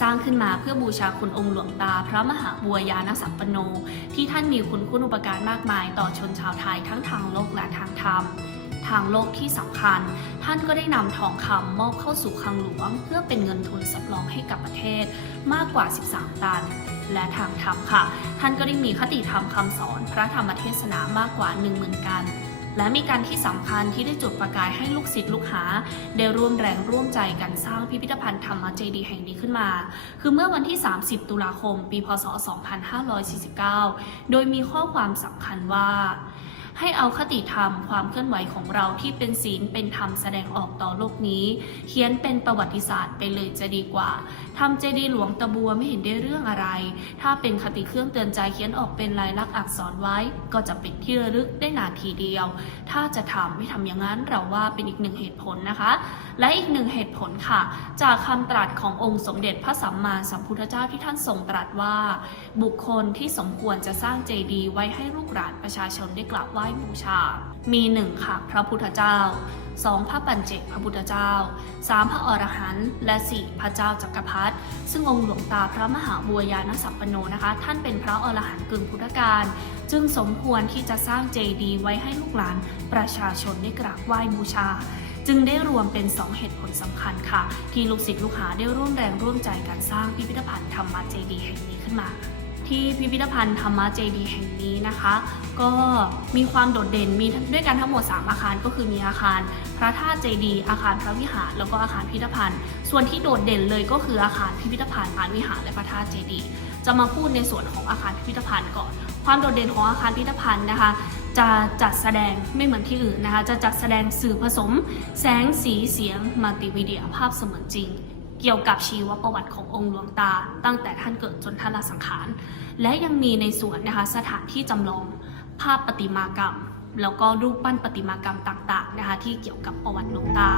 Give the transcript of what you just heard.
สร้างขึ้นมาเพื่อบูชาคุณองค์หลวงตา พระมหาบัวยานสัมปันโน ที่ท่านมีคุณคุณอุปการมากมาย ต่อชนชาวไทยทั้งทางโลกและทางธรรมทางโลกที่สำคัญ ท่านก็ได้นำทองคำมอบเข้าสู่คลังหลวง เพื่อเป็นเงินทุนสำรองให้กับประเทศมากกว่า 13 ตัน และทางธรรมค่ะ ท่านก็ได้มีคติธรรมคำสอน พระธรรมเทศนามากกว่า 10,000 กัน และมีการที่สำคัญที่ได้จุดประกายให้ลูกศิษย์ลูกหา ได้ร่วมแรงร่วมใจกันสร้างพิพิธภัณฑ์ธรรมเจดีแห่งนี้ขึ้นมา คือเมื่อวันที่ 30 ตุลาคม ปี พศ 2549 โดยมีข้อความสำคัญว่า ให้เอาคติธรรมความเคลื่อนไหวของเราที่เป็นศีลเป็นธรรมแสดงออกต่อโลกนี้ เขียนเป็นประวัติศาสตร์ไปเลยจะดีกว่าทำเจดีหลวงตะบัวไม่เห็นได้เรื่องอะไร ถ้าเป็นคติเครื่องเตือนใจเขียนออกเป็นลายลักษณ์อักษรไว้ ก็จะเป็นที่ระลึกได้นานทีเดียว ถ้าจะทำไม่ทำอย่างนั้นเราว่าเป็นอีกหนึ่งเหตุผลนะคะ และอีกหนึ่งเหตุผลค่ะ จากคำตรัสขององค์สมเด็จพระสัมมาสัมพุทธเจ้าที่ท่านทรงตรัสว่า บุคคลที่สมควรจะสร้างเจดีย์ไว้ให้ลูกหลานประชาชนได้กราบไหว้ว้บูชา มีหนึ่งค่ะ พระพุทธเจ้าสองพระปัญเจกพระพุทธเจ้าสามพระอรหันต์และสี่พระเจ้าจักรพรรดิซึ่งองค์หลวงตาพระมหาบัวยานสัมปันโนนะคะ ท่านเป็นพระอรหันต์กึ่งพุทธการจึงสมควรที่จะสร้างเจดีย์ไว้ให้ลูกหลานประชาชนได้กราบไหว้บูชาจึงได้รวมเป็น 2 เหตุผลสำคัญค่ะ ที่ลูกศิษย์ลูกหาได้ร่วมแรงร่วมใจการสร้างพิพิธภัณฑ์ธรรมะเจดีย์แห่งนี้ขึ้นมา ที่พิพิธภัณฑ์ธรรมะเจดีย์แห่งนี้นะคะ ก็มีความโดดเด่นมีด้วยกันทั้งหมด 3 อาคารก็คือมีอาคารพระธาตุเจดีย์อาคารพระวิหาร แล้วก็อาคารพิพิธภัณฑ์ ส่วนที่โดดเด่นเลยก็คืออาคารพิพิธภัณฑ์พานวิหารและพระธาตุเจดีย์จะมาพูดในส่วนของอาคารพิพิธภัณฑ์ก่อน ความโดดเด่นของอาคารพิพิธภัณฑ์นะคะจะจัดแสดงไม่เหมือนที่อื่นนะคะ จะจัดแสดงสื่อผสม แสงสีเสียงมัลติมีเดียภาพเสมือนจริง เกี่ยวกับชีวประวัติขององค์หลวงตา ตั้งแต่ท่านเกิดจนท่านละสังขาร และยังมีในส่วนนะคะสถานที่จำลองภาพประติมากรรม แล้วก็รูปปั้นประติมากรรมต่างๆนะคะที่เกี่ยวกับประวัติหลวงตา